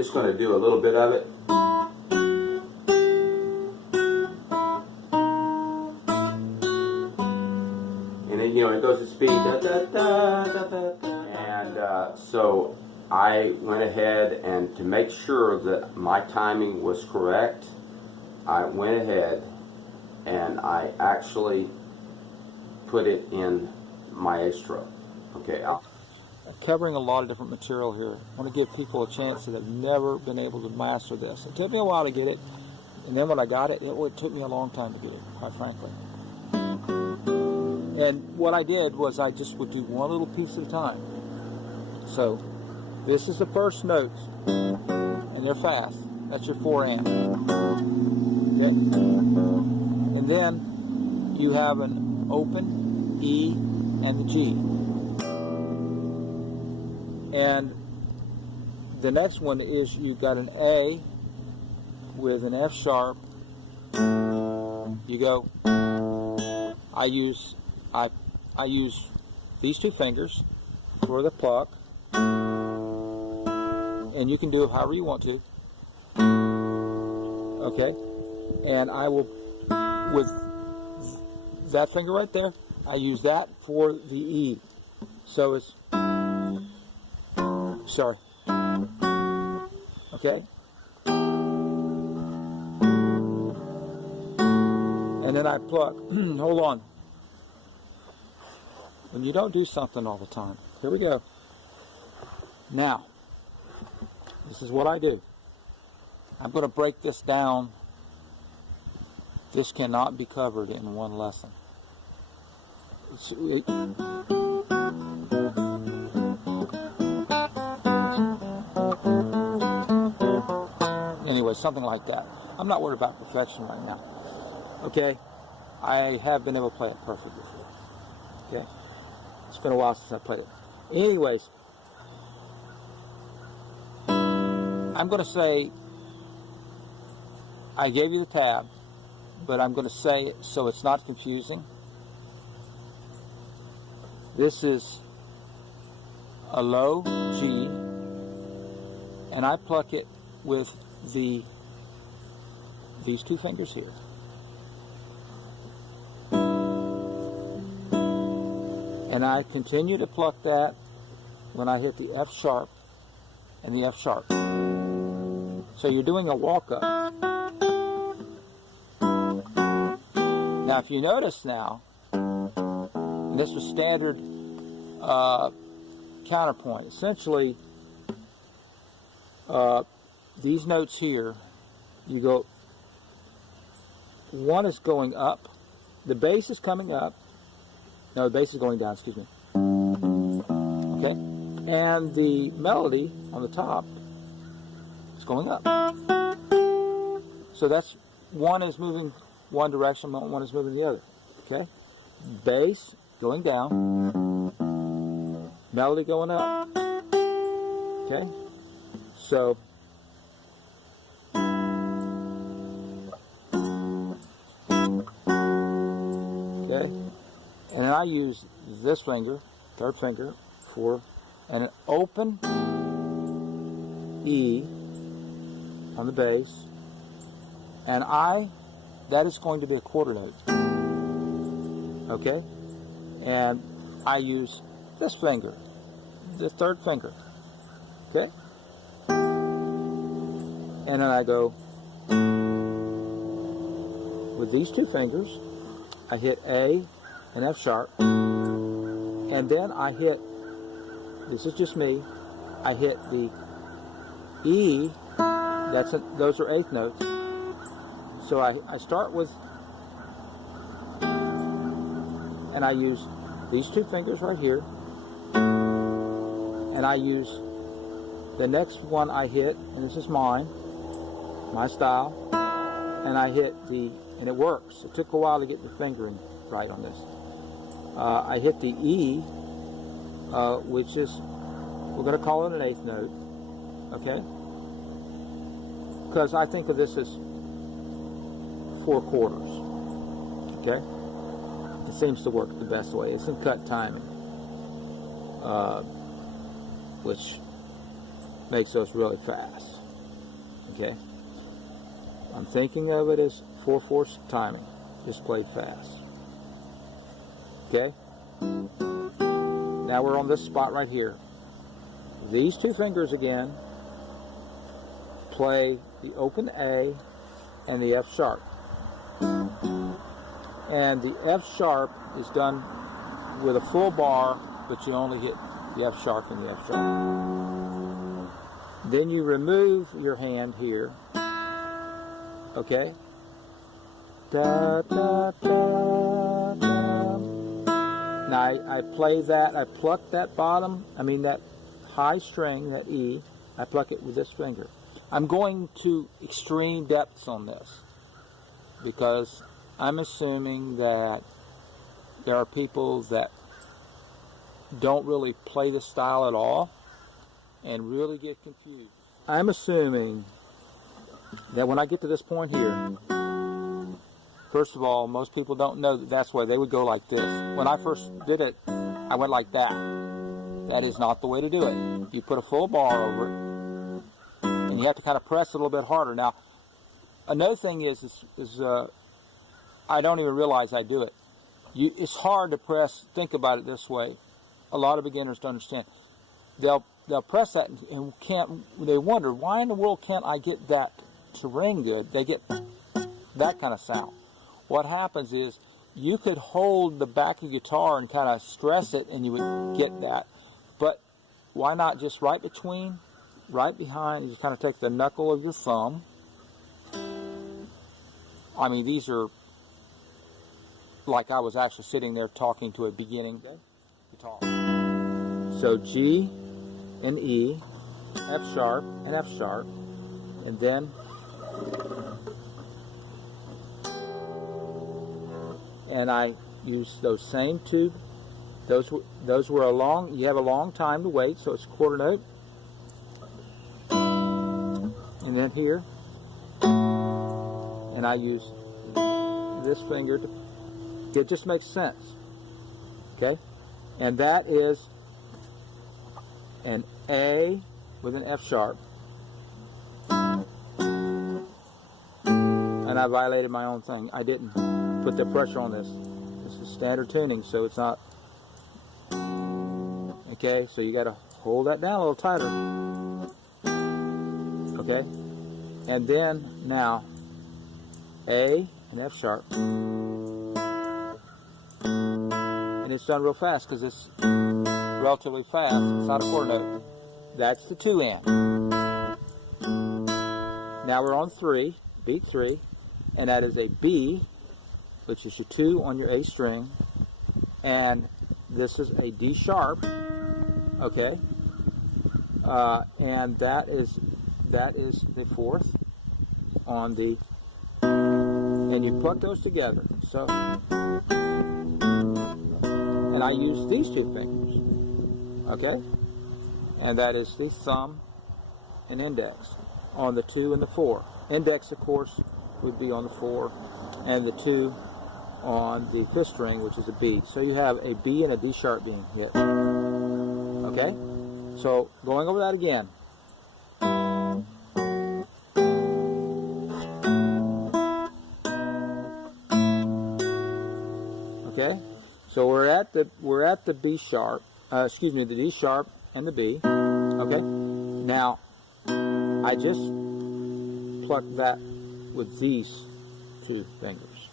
just going to do a little bit of it. And then, you know, it goes at speed. Da, da, da, da, da, da. And so I went ahead, and to make sure that my timing was correct, I went ahead and I actually put it in maestro. Okay. Covering a lot of different material here. I want to give people a chance that have never been able to master this. It took me a while to get it, and then when I got it, it took me a long time to get it, quite frankly. And what I did was I just would do one little piece at a time. So this is the first note, and they're fast. That's your 4 amp. Okay? And then you have an open E and the G. And the next one is you've got an A with an F sharp. You go. I use these 2 fingers for the pluck, and you can do it however you want to. Okay, and I will, with that finger right there, I use that for the E. So it's, sorry. Okay. And then I pluck. Hold on. When you don't do something all the time. Here we go. Now, this is what I do. I'm going to break this down. This cannot be covered in one lesson. Anyway, something like that. I'm not worried about perfection right now. Okay? I have been able to play it perfect before. Okay? It's been a while since I played it. Anyways, I'm going to say, I gave you the tab, but I'm going to say it so it's not confusing. This is a low G, and I pluck it with these 2 fingers here. And I continue to pluck that when I hit the F sharp and the F sharp. So you're doing a walk up. Now if you notice now, and this was standard counterpoint, essentially these notes here, you go, one is going up, the bass is coming up, no, the bass is going down, excuse me. Okay? And the melody on the top is going up. So that's, one is moving one direction, one is moving the other. Okay? Bass going down, melody going up. Okay? So, okay? And then I use this finger, 3rd finger, for an open E on the bass, and that is going to be a quarter note. Okay? And I use this finger, the 3rd finger. Okay? And then I go with these 2 fingers, I hit A and F sharp, and then I hit, this is just me, I hit the E, those are 8th notes, so I start with, and I use these 2 fingers right here, and I use the next one I hit, and this is mine, my style, and I hit and it works. It took a while to get the fingering right on this. I hit the E, which is, we're going to call it an 8th note, okay? Because I think of this as 4 quarters, okay? It seems to work the best way. It's in cut timing, which makes those really fast. Okay? I'm thinking of it as 4/4 timing, just played fast. Okay? Now we're on this spot right here. These two fingers again play the open A and the F sharp. And the F sharp is done with a full bar, but you only hit the F sharp and the F sharp. Then you remove your hand here. Okay? Da, da, da, da. Now I play that, I pluck that that high string, that E, I pluck it with this finger. I'm going to extreme depths on this because I'm assuming that there are people that don't really play this style at all and really get confused. I'm assuming that when I get to this point here, first of all, most people don't know that that's why they would go like this. When I first did it, I went like that. That is not the way to do it. You put a full bar over it, and you have to kind of press a little bit harder. Now, another thing is I don't even realize I do it. It's hard to press. Think about it this way. A lot of beginners don't understand. They'll press that and they wonder, why in the world can't I get that to ring good? They get that kind of sound. What happens is you could hold the back of the guitar and kind of stress it and you would get that. But why not just right behind, you just kind of take the knuckle of your thumb. I mean, these are like I was actually sitting there talking to a beginning guitar. So G and E, F sharp and F sharp, and then I use those same two. Those were you have a long time to wait, so it's a quarter note. And then here, and I use this finger to, it just makes sense. Okay? And that is an A with an F sharp. And I violated my own thing. I didn't put the pressure on this. This is standard tuning, so it's not. Okay, so you got to hold that down a little tighter. Okay? And then now A and F sharp. And it's done real fast because it's relatively fast. It's not a quarter note. That's the 2 and. Now we're on 3, beat 3, and that is a B, which is your 2 on your A string, and this is a D sharp, okay, and that is the 4th on the, and you put those together. So, and I use these 2 fingers, okay, and that is the thumb and index on the 2 and the 4. Index, of course, would be on the 4, and the 2 on the 5th string, which is a B. So you have a B and a D sharp being hit. Okay? So going over that again. Okay? So we're at the B sharp, the D sharp and the B. Okay? Now I just plucked that with these 2 fingers.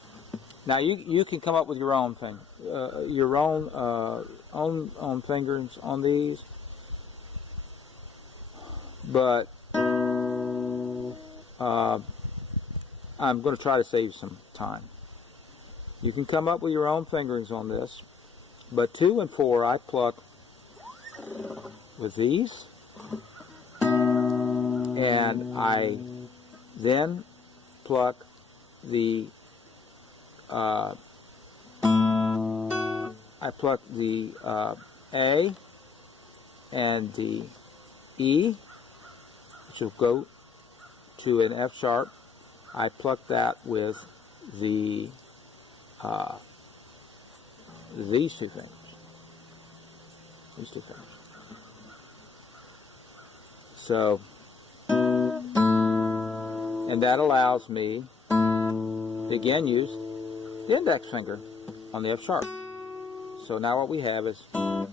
Now you can come up with your own thing, your own fingers on these, but I'm going to try to save some time. You can come up with your own fingerings on this, but 2 and 4 I pluck with these, and I then pluck the A and the E, which will go to an F sharp. I pluck that with the these 2 fingers. These 2 fingers. And that allows me to again use the index finger on the F sharp. So now what we have is you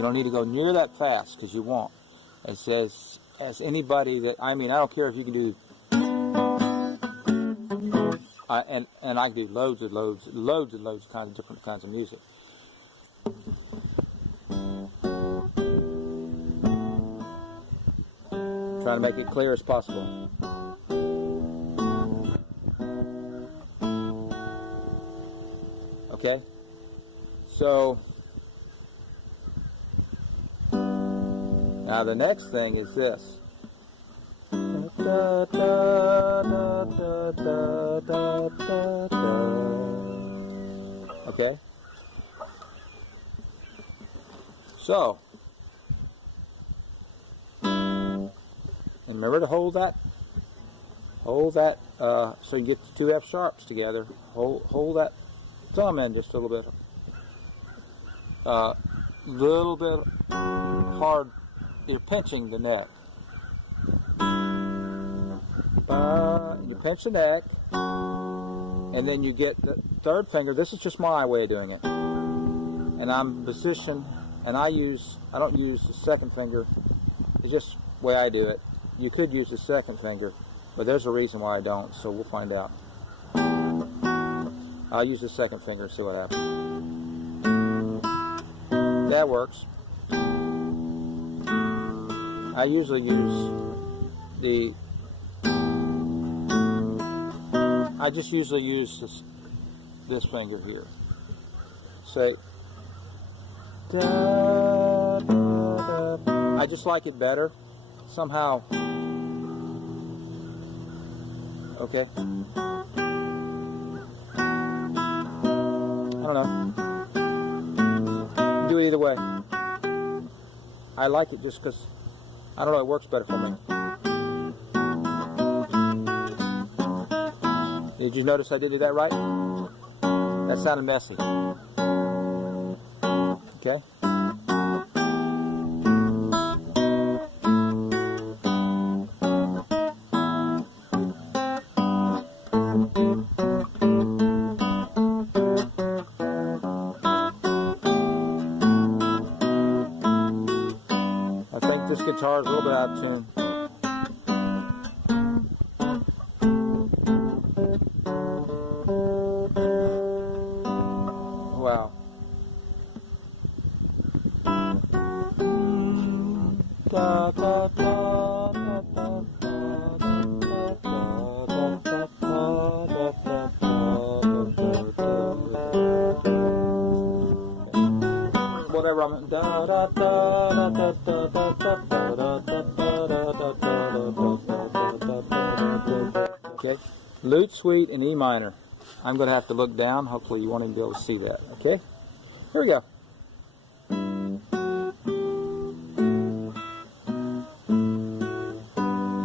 don't need to go near that fast because you won't. It says, as anybody that, I mean, I don't care if you can do, and I can do loads of different kinds of music. Trying to make it clear as possible. Okay? So, now the next thing is this. Okay? So, and remember to hold that, so you get the two F sharps together. Hold that thumb in just a little bit hard. You're pinching the neck. You pinch the neck, and then you get the third finger. This is just my way of doing it, and I'm positioned, and I don't use the second finger. It's just the way I do it. You could use the second finger, but there's a reason why I don't, so we'll find out. I'll use the second finger and see what happens. That works. I usually use this finger here. Say, da, da, da. I just like it better somehow. Okay. I don't know. Do it either way. I like it just because, I don't know, it works better for me. Did you notice I did that right? That sounded messy. Okay? I think this guitar is a little bit out of tune. Wow. Da, da, da, da, da, whatever I'm da da da da da da da da. Okay, lute suite in E minor. I'm going to have to look down. Hopefully you won't even be able to see that. Okay, here we go.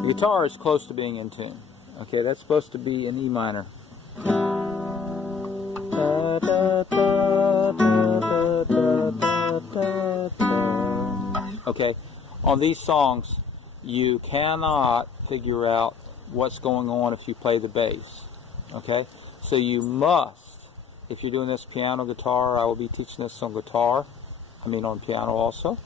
The guitar is close to being in tune. Okay, that's supposed to be in E minor. Okay, on these songs, you cannot figure out what's going on if you play the bass. Okay, so you must, if you're doing this piano guitar, I will be teaching this on guitar, on piano also.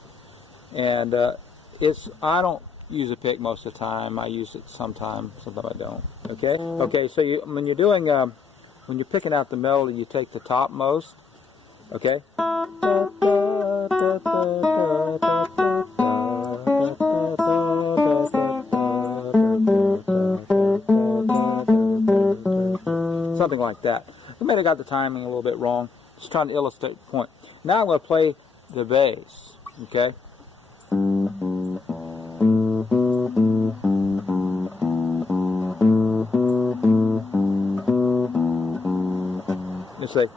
And I don't use a pick most of the time. I use it sometimes I don't. Okay? Okay, so when you're doing, when you're picking out the melody, you take the topmost, okay? Something like that. I may have got the timing a little bit wrong. Just trying to illustrate the point. Now I'm going to play the bass, okay? Let's see.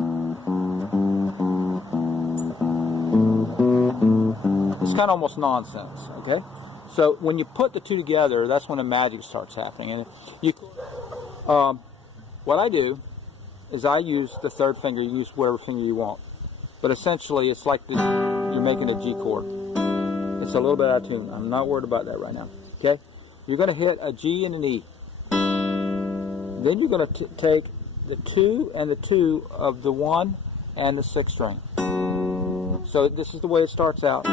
It's kind of almost nonsense, okay? So when you put the two together, that's when the magic starts happening. And what I do is I use the third finger. You use whatever finger you want, but essentially it's like you're making a G chord. It's a little bit out of tune. I'm not worried about that right now. Okay? You're going to hit a G and an E. Then you're going to take the 2 and the 2 of the 1 and the 6th string. So this is the way it starts out.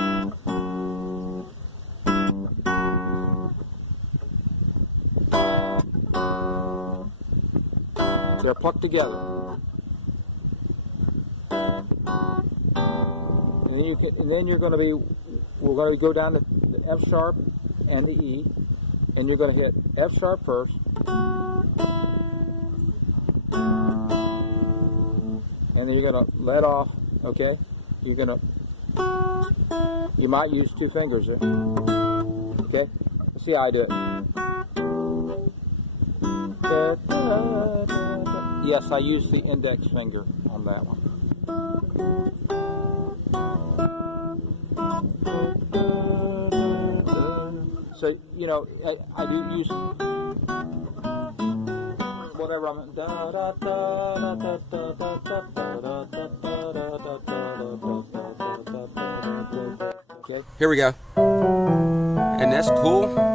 They're plucked together. And then you're going to be, we're going to go down to the F sharp and the E, and you're going to hit F sharp first, and then you're going to let off, okay? You're going to, you might use 2 fingers there, okay? Let's see how I do it. Yes, I use the index finger on that one. So, you know, I do use whatever I'm okay. Here we go. And that's cool.